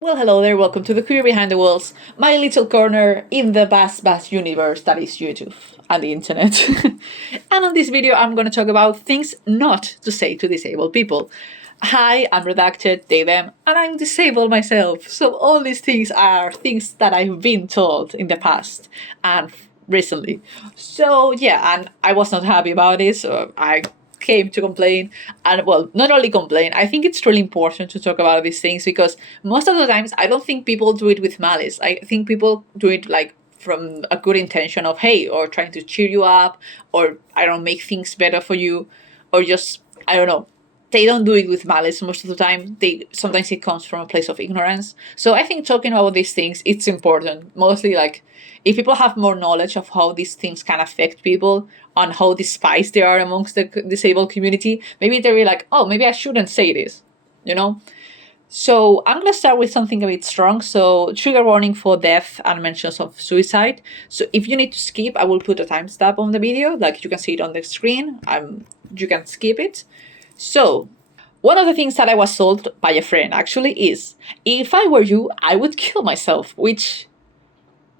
Well, hello there, welcome to the Queer Behind the Walls, my little corner in the vast universe that is YouTube and the internet. And on this video, I'm going to talk about things not to say to disabled people. Hi, I'm Redacted, they, them, and I'm disabled myself. So all these things are things that I've been told in the past and recently. So yeah, and I was not happy about it, so I came to complain. And well, not only complain, I think it's really important to talk about these things because most of the times I don't think people do it with malice. I think people do it like from a good intention of hey, or trying to cheer you up, or I don't know, make things better for you, or just I don't know. They don't do it with malice most of the time. They sometimes it comes from a place of ignorance. So I think talking about these things it's important. Mostly like if people have more knowledge of how these things can affect people, on how despised they are amongst the disabled community, maybe they're really like, oh, maybe I shouldn't say this, you know? So I'm gonna start with something a bit strong. So trigger warning for death and mentions of suicide. So if you need to skip, I will put a timestamp on the video, like you can see it on the screen. You can skip it. So one of the things that I was told by a friend actually is, if I were you, I would kill myself, which,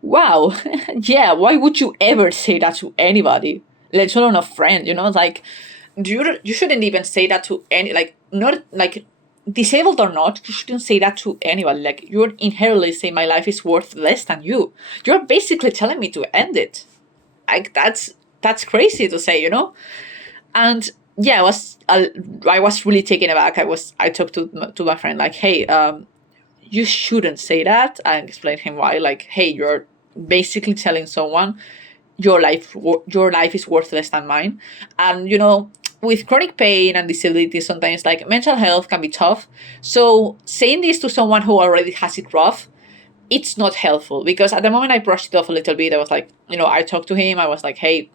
wow, yeah, why would you ever say that to anybody? Let alone a friend, like, you shouldn't even say that to any, like, not, like, disabled or not, you shouldn't say that to anybody. Like, you're inherently saying my life is worth less than you. You're basically telling me to end it. Like, that's crazy to say, And yeah, I was really taken aback. I talked to my friend like, hey, you shouldn't say that, and explain him why. Like, hey, you're basically telling someone your life is worth less than mine, and with chronic pain and disability, sometimes like mental health can be tough. So saying this to someone who already has it rough, it's not helpful because at the moment I brushed it off a little bit. I was like, I talked to him. I was like, hey,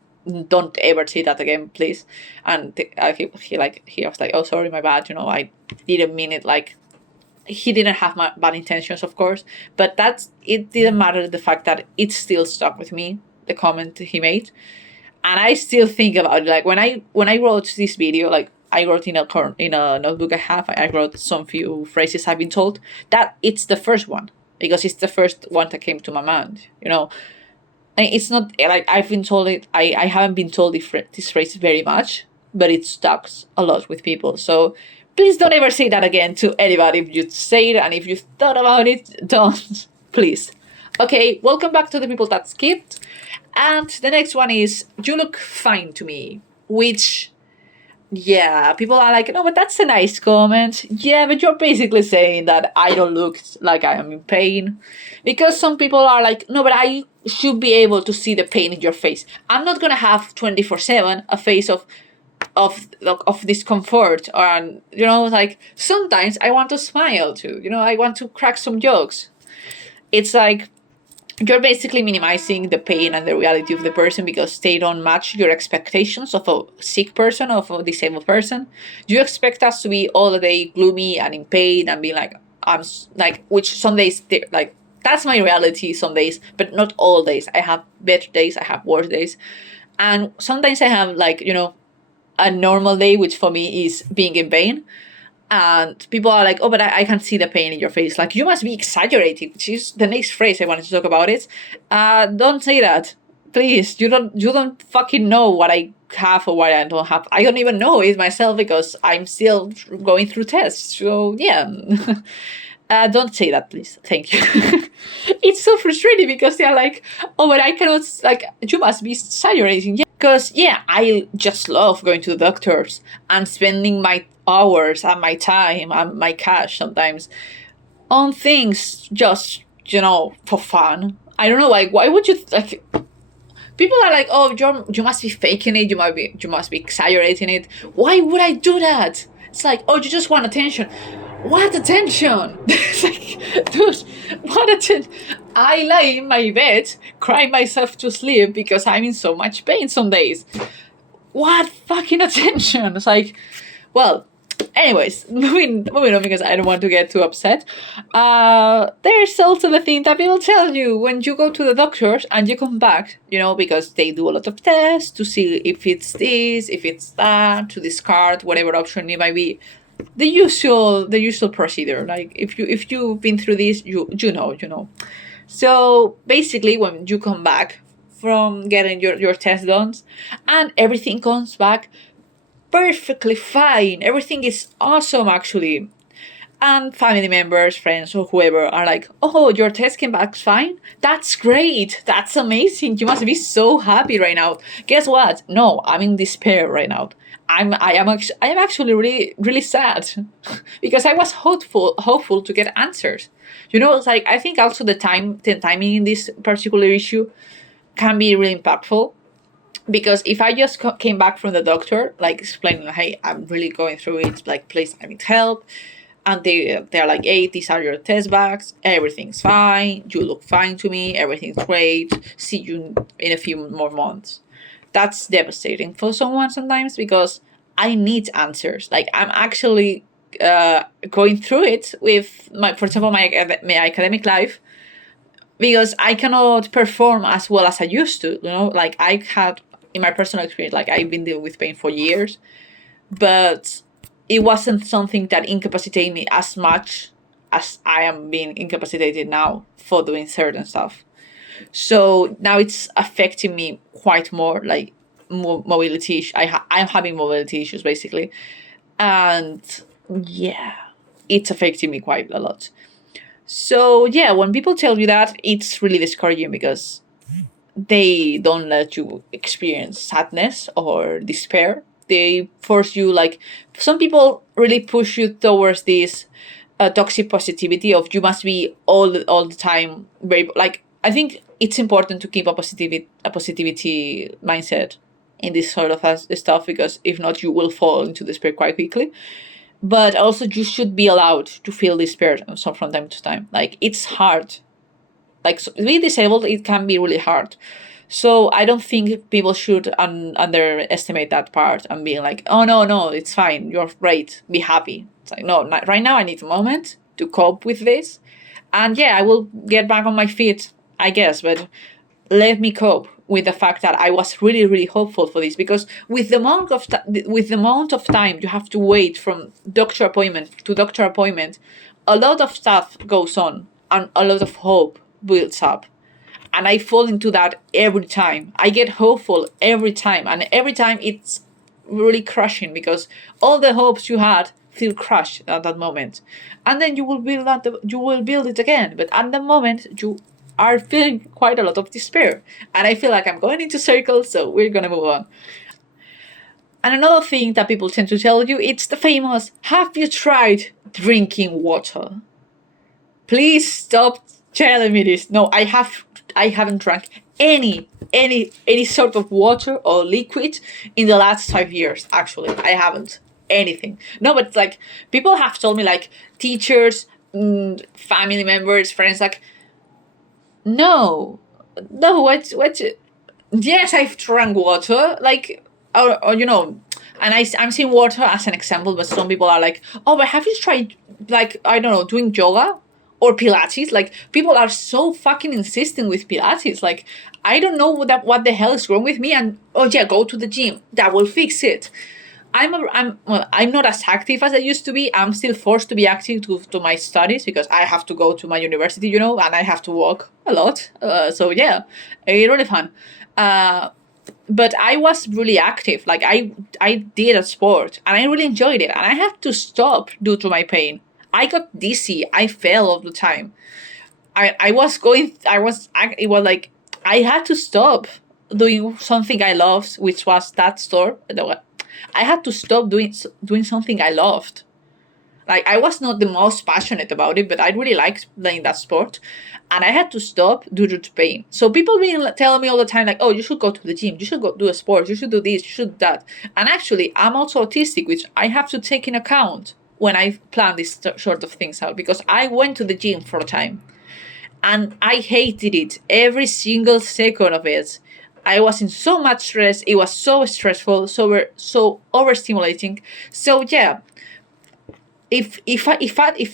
don't ever say that again, please. And he was like, oh, sorry, my bad. I didn't mean it. Like, he didn't have my bad intentions, of course, but it didn't matter the fact that it still stuck with me, the comment he made. And I still think about it. Like when I wrote this video, like I wrote in a notebook I have, I wrote some few phrases I've been told, that it's the first one because it's the first one that came to my mind, And it's not like I've been told it, I haven't been told this phrase very much, but it stuck a lot with people. So please don't ever say that again to anybody. If you say it and if you thought about it, don't. Please. Okay, welcome back to the people that skipped. And the next one is, you look fine to me. Which, yeah, people are like, no, but that's a nice comment. Yeah, but you're basically saying that I don't look like I am in pain. Because some people are like, no, but I should be able to see the pain in your face. I'm not going to have 24/7 a face of discomfort, and like sometimes I want to smile too, I want to crack some jokes. It's like you're basically minimizing the pain and the reality of the person because they don't match your expectations of a sick person, of a disabled person. You expect us to be all the day gloomy and in pain and be like, like, which some days like that's my reality some days, but not all days. I have better days, I have worse days, and sometimes I have like a normal day, which for me is being in pain. And people are like, oh, but I can see the pain in your face. Like, you must be exaggerating. Which is the next phrase I wanted to talk about it. Don't say that. Please, you don't fucking know what I have or what I don't have. I don't even know it myself because I'm still going through tests. So, yeah. Don't say that, please. Thank you. It's so frustrating because they're like, oh, but I cannot, like, you must be exaggerating. Yeah. Because, yeah, I just love going to the doctors and spending my hours and my time and my cash sometimes on things just, for fun. I don't know, like, why would you, like, people are like, oh, you must be faking it, you must be exaggerating it. Why would I do that? It's like, oh, you just want attention. What attention? It's like, dude, what attention? I lie in my bed, cry myself to sleep because I'm in so much pain some days. What fucking attention? It's like, well, anyways, moving on because I don't want to get too upset. There's also the thing that people tell you when you go to the doctors and you come back, because they do a lot of tests to see if it's this, if it's that, to discard whatever option it might be. the usual procedure. Like if you've been through this, you know. So basically, when you come back from getting your test done, and everything comes back perfectly fine, everything is awesome actually, and family members, friends, or whoever are like, "Oh, your test came back fine. That's great. That's amazing. You must be so happy right now." Guess what? No, I'm in despair right now. I am actually really really sad because I was hopeful to get answers. It's like I think also the timing in this particular issue can be really impactful, because if I just came back from the doctor, like explaining, "Hey, I'm really going through it. Like, please, I need help," and they're like, "Hey, these are your test bags. Everything's fine. You look fine to me. Everything's great. See you in a few more months." That's devastating for someone sometimes, because I need answers. Like, I'm actually going through it with for example, my academic life, because I cannot perform as well as I used to. Like I had in my personal experience, like I've been dealing with pain for years, but it wasn't something that incapacitated me as much as I am being incapacitated now for doing certain stuff. So now it's affecting me quite more, like mobility. I'm having mobility issues basically, and yeah, it's affecting me quite a lot. So yeah, when people tell you that, it's really discouraging, because they don't let you experience sadness or despair. They force you, like, some people really push you towards this toxic positivity of you must be all the time very, like, I think it's important to keep a positivity mindset in this sort of stuff, because if not, you will fall into despair quite quickly. But also, you should be allowed to feel despair from time to time. Like, it's hard. Like, being disabled, it can be really hard. So I don't think people should underestimate that part and being like, "Oh, no, it's fine. You're great. Be happy." It's like, no, right now I need a moment to cope with this. And yeah, I will get back on my feet, I guess. But let me cope with the fact that I was really, really hopeful for this, because with the amount of time you have to wait from doctor appointment to doctor appointment, a lot of stuff goes on and a lot of hope builds up. And I fall into that every time. I get hopeful every time, and every time it's really crushing, because all the hopes you had feel crushed at that moment, and then you will build it again. But at the moment, you are feeling quite a lot of despair, and I feel like I'm going into circles. So we're gonna move on. And another thing that people tend to tell you, it's the famous, "Have you tried drinking water?" Please stop telling me this. No, I haven't drank any sort of water or liquid in the last 5 years. Actually, I haven't anything. No, but like, people have told me, like, teachers, family members, friends, like, no, what? Yes, I've drank water, like, or and I'm seeing water as an example, but some people are like, "Oh, but have you tried, like, I don't know, doing yoga or Pilates?" Like, people are so fucking insistent with Pilates. Like, I don't know what the hell is wrong with me. And oh yeah, go to the gym. That will fix it. I'm not as active as I used to be. I'm still forced to be active to my studies, because I have to go to my university, and I have to walk a lot. So yeah, it's really fun. But I was really active. Like, I did a sport and I really enjoyed it, and I had to stop due to my pain. I got dizzy. I fell all the time. It was like I had to stop doing something I loved, which was that store. I had to stop doing something I loved. Like, I was not the most passionate about it, but I really liked playing that sport, and I had to stop due to pain. So people being telling me all the time, like, "Oh, you should go to the gym, you should go do a sport, you should do this, you should that." And actually, I'm also autistic, which I have to take in account when I plan these sort of things out, because I went to the gym for a time, and I hated it every single second of it. I was in so much stress. It was so stressful, so overstimulating. So yeah, if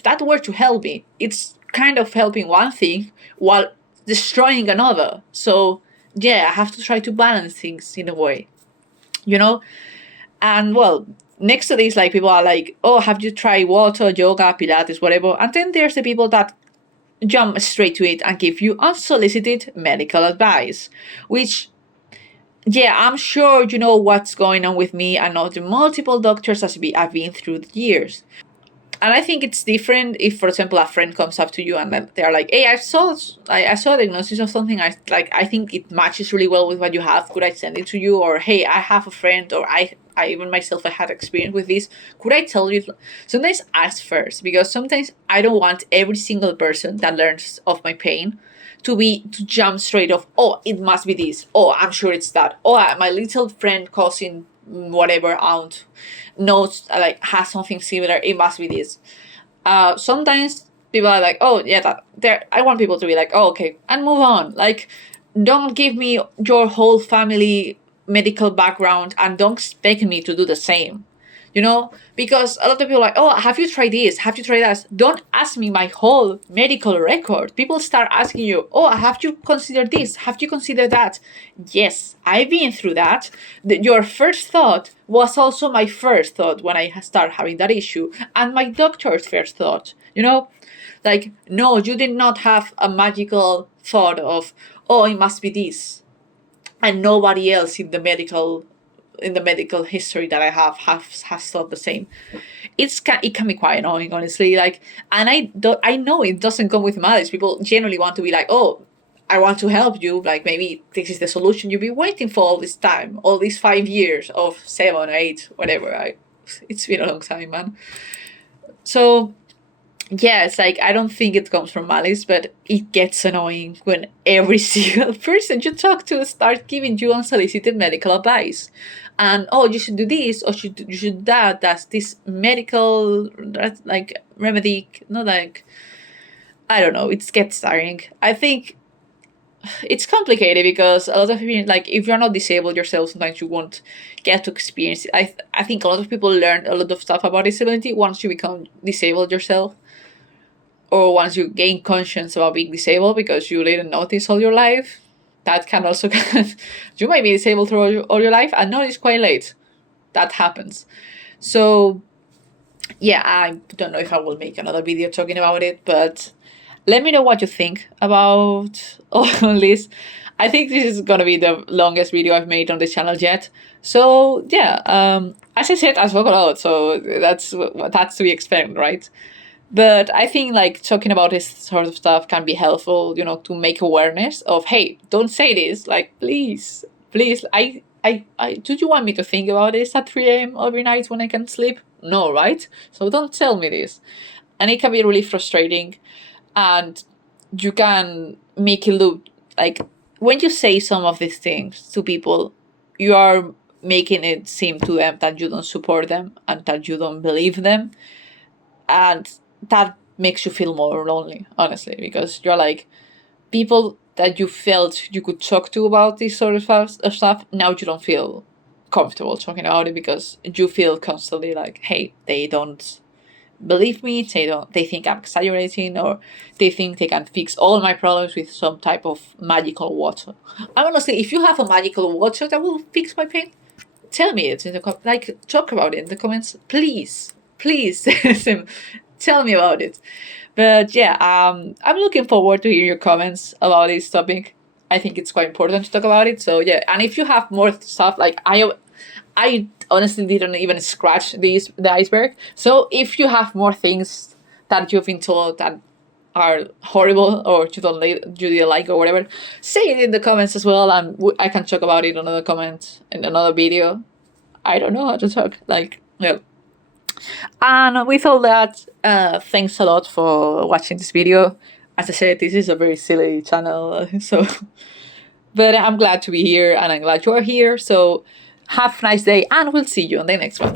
that were to help me, it's kind of helping one thing while destroying another. So yeah, I have to try to balance things in a way, And well, next to this, like, people are like, oh, have you tried water, yoga, Pilates, whatever? And then there's the people that jump straight to it and give you unsolicited medical advice, which, yeah, I'm sure you know what's going on with me and all the multiple doctors as I've been through the years. And I think it's different if, for example, a friend comes up to you and then they're like, hey, I saw a diagnosis of something. I think it matches really well with what you have. Could I send it to you? Or, hey, I have a friend, or I even myself, I had experience with this. Could I tell you? Sometimes ask first, because sometimes I don't want every single person that learns of my pain to jump straight off. Oh, it must be this. Oh, I'm sure it's that. Oh, my little friend, cousin, whatever, aunt knows, like, has something similar. It must be this. Sometimes people are like, oh yeah, I want people to be like, oh, okay, and move on. Like, don't give me your whole family medical background and don't expect me to do the same. You know, because a lot of people are like, oh, have you tried this? Have you tried that? Don't ask me my whole medical record. People start asking you, oh, have you considered this? Have you considered that? Yes, I've been through that. Your first thought was also my first thought when I started having that issue, and my doctor's first thought. You know, like, no, you did not have a magical thought of, oh, it must be this, and nobody else in the medical history that I has thought the same. It can be quite annoying, honestly. Like, and I know it doesn't come with malice. People generally want to be like, oh, I want to help you. Like, maybe this is the solution you've been waiting for all this time, all these 5 years, of 7, 8, whatever. It's been a long time, man. So yeah, it's like, I don't think it comes from malice, but it gets annoying when every single person you talk to starts giving you unsolicited medical advice. And, oh, you should do this, or you should that. That's this medical, like, remedy. Not like, I don't know. It gets tiring. I think it's complicated because a lot of people, like, if you're not disabled yourself, sometimes you won't get to experience it. I think a lot of people learn a lot of stuff about disability once you become disabled yourself, or once you gain conscience about being disabled because you didn't notice all your life. That can also, you might be disabled through all your life and notice quite late. That happens. So yeah, I don't know if I will make another video talking about it, but let me know what you think about all this. I think this is gonna be the longest video I've made on this channel yet. So yeah, as I said, I spoke a lot, so that's to be expected, right? But I think, like, talking about this sort of stuff can be helpful, you know, to make awareness of, hey, don't say this. Like, please, I do you want me to think about this at 3 a.m. every night when I can't sleep? No, right? So don't tell me this. And it can be really frustrating, and you can make it look like, when you say some of these things to people, you are making it seem to them that you don't support them and that you don't believe them. And that makes you feel more lonely, honestly, because you're like, people that you felt you could talk to about this sort of stuff, now you don't feel comfortable talking about it because you feel constantly like, hey, they don't believe me, they think I'm exaggerating, or they think they can fix all my problems with some type of magical water. And honestly, if you have a magical water that will fix my pain, tell me it in the talk about it in the comments, please. Tell me about it. But yeah, I'm looking forward to hear your comments about this topic. I think it's quite important to talk about it. So yeah, and if you have more stuff, like, I honestly didn't even scratch the iceberg. So if you have more things that you've been told that are horrible, or you didn't like, or whatever, say it in the comments as well, and I can talk about it in another comment in another video. I don't know how to talk. Like, well. And with all that, thanks a lot for watching this video. As I said, this is a very silly channel, so but I'm glad to be here and I'm glad you're here. So have a nice day, and we'll see you on the next one.